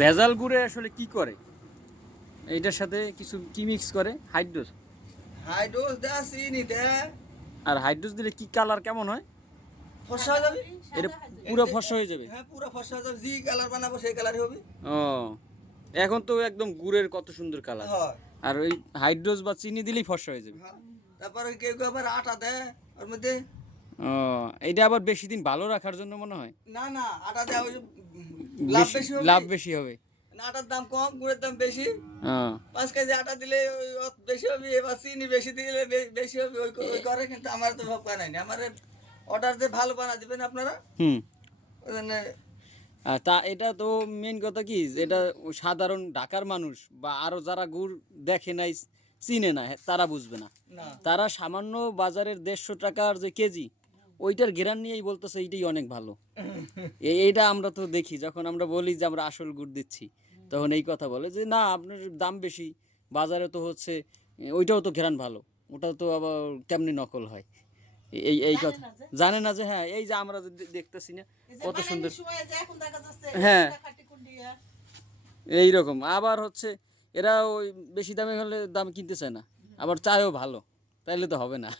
ভেজাল গুড়ে আসলে কি করে? এইটার সাথে কিছু কি মিক্স করে? হাইড্রোস। হাইড্রোস দেয়, চিনি দেয়। আর হাইড্রোস দিলে কি কালার কেমন হয়? ফর্সা হয়ে যাবে। এটা পুরো ফর্সা হয়ে যাবে। হ্যাঁ, পুরো ফর্সা হয়ে যাবে। যে কালার বানাবো সেই কালারই হবে। ও, এখন তো একদম গুড়ের কত সুন্দর কালার। হয়। আর ওই হাইড্রোস বা চিনি দিলেই ফর্সা হয়ে যাবে। হ্যাঁ। তারপরে কেউ কেউ আবার আটা দেয় ওর মধ্যে। ও, এটা আবার বেশি দিন ভালো রাখার জন্য মনে হয়। না না, আটা দেওয়া ওই যে লাভ বেশি হবে। লাভ বেশি হবে। না, আটার দাম কম, গুড়ের দাম বেশি। ও, 5 কেজি আটা দিলে ওই বেশি হবে, এবার চিনি বেশি দিলে বেশি হবে। ওই করে, কিন্তু আমার তো সব বানাই না। আমার অর্ডার দিয়ে ভালো বানা দিবেন আপনারা। হুম। ওই জন্য তা এটা তো মেন কথা কি, এটা সাধারণ ঢাকার মানুষ বা আরো যারা গুড় দেখে নাই, চিনে না, তারা বুঝবে না। না। তারা সামান্য বাজারের 150 টাকার যে কেজি, ওইটার ঘেরান নিয়েই বলতেছে এইটাই অনেক ভালো। এইটা আমরা তো দেখি, যখন আমরা বলি যে আমরা আসল গুড় দিচ্ছি, তখন এই কথা বলে যে না, আপনার দাম বেশি, বাজারে তো হচ্ছে ওইটাও তো ঘেরান ভালো, ওটাও তো আবার কেমনি নকল হয়। এই এই কথা জানে না যে, হ্যাঁ, এই যে আমরা যে দেখতেছি না কত সুন্দর। হ্যাঁ, এইরকম আবার হচ্ছে এরা ওই বেশি দামে হলে দাম কিনতে চায় না, আবার চায়ও ভালো, তাইলে তো হবে না।